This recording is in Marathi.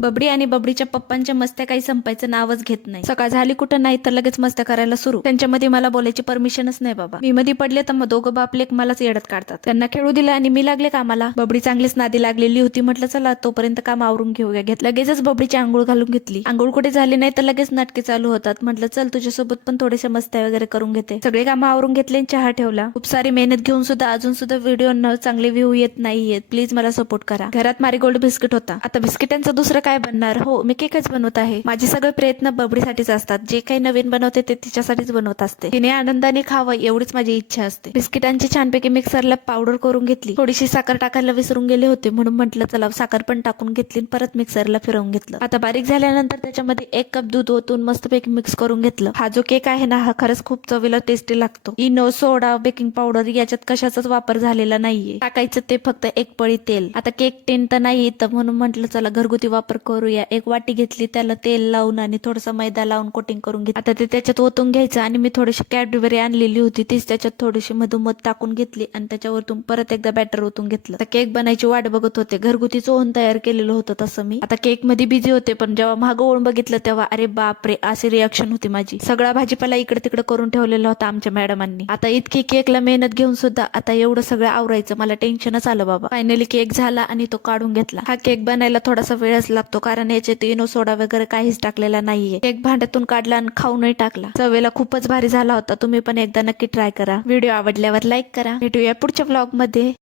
बबडी आणि बबडीच्या पप्पांच्या मस्त्या काही संपायचं नावच घेत नाही. सकाळ झाली कुठं नाही तर लगेच मस्त्या करायला सुरू. त्यांच्यामध्ये मला बोलायची परमिशनच नाही बाबा. मी मध्ये पडले तर मग दोघं बाप लेक मलाच येडत काढतात. त्यांना खेळू दिलं आणि मी लागले कामाला. बबडी चांगलीच नादी लागलेली होती. म्हटलं चला तोपर्यंत काम आवरून घेऊया. लगेचच बबडीची आंघोळ घालून घेतली. आंघोळ कुठे झाली नाही तर लगेच नाटके चालू होतात. म्हटलं चल तुझ्यासोबत पण थोडेसे मस्त्या वगैरे करून घेते. सगळे काम आवरून घेतले, चहा ठेवला. खूप सारी मेहनत घेऊन सुद्धा अजून सुद्धा व्हिडिओ चांगले व्ह्यू येत नाहीयेत. प्लीज मला सपोर्ट करा. घरात मारीगोल्ड बिस्किट होता. आता बिस्किटांचं दुसरं काय बनणार. हो मी केकच बनवत आहे. माझे सगळे प्रयत्न बबडीसाठीच असतात. जे काही नवीन बनवते ते तिच्यासाठीच बनवत असते. तिने आनंदाने खावं एवढीच माझी इच्छा असते. बिस्किटांची छानपैकी मिक्सरला पावडर करून घेतली. थोडीशी साखर टाकायला विसरून गेले होते म्हणून म्हटलं चला साखर पण टाकून घेतली. परत मिक्सरला फिरवून घेतलं. आता बारीक झाल्यानंतर त्याच्यामध्ये 1 कप दूध ओतून मस्तपैकी मिक्स करून घेतलं. हा जो केक आहे ना हा खरंच खूप चवीला टेस्टी लागतो. इनो, सोडा, बेकिंग पावडर याच्यात कशाचाच वापर झालेला नाहीये. टाकायचं ते फक्त 1 पळी तेल. आता केक टेन तर नाही तर म्हणून म्हटलं चला घरगुती वापर करूया. 1 वाटी घेतली, त्याला तेल लावून आणि थोडंसं मैदा लावून कोटिंग करून घेतली. आता ते त्याच्यात ओतून घ्यायचं आणि मी थोडीशी कॅडबरी आणलेली होती तीच त्याच्यात थोडीशी मधुमध टाकून घेतली आणि त्याच्यावरतून परत एकदा बॅटर ओतून घेतलं. आता केक बनायची वाट बघत होते. घरगुतीच ओव्हन तयार केलेलं होतं तसं मी. आता केक मध्ये बिझी होते पण जेव्हा मागं वळून बघितलं तेव्हा अरे बापरे अशी रिॲक्शन होती माझी. सगळा भाजीपाला इकडे तिकडे करून ठेवलेला होता आमच्या मॅडमांनी. आता इतकी केकला मेहनत घेऊन सुद्धा आता एवढं सगळं आवरायचं मला टेन्शनच आलं बाबा. फायनली केक झाला आणि तो काढून घेतला. हा केक बनायला थोडासा वेळच लागतो कारण याच्यात इनो, सोडा वगैरे काहीच टाकलेला नाहीये. केक भांड्यातून काढला आणि खाऊनही टाकला. चवेला खूपच भारी झाला होता. तुम्ही पण एकदा नक्की ट्राय करा. व्हिडिओ आवडल्यावर लाईक करा. भेटूया पुढच्या व्लॉग मध्ये.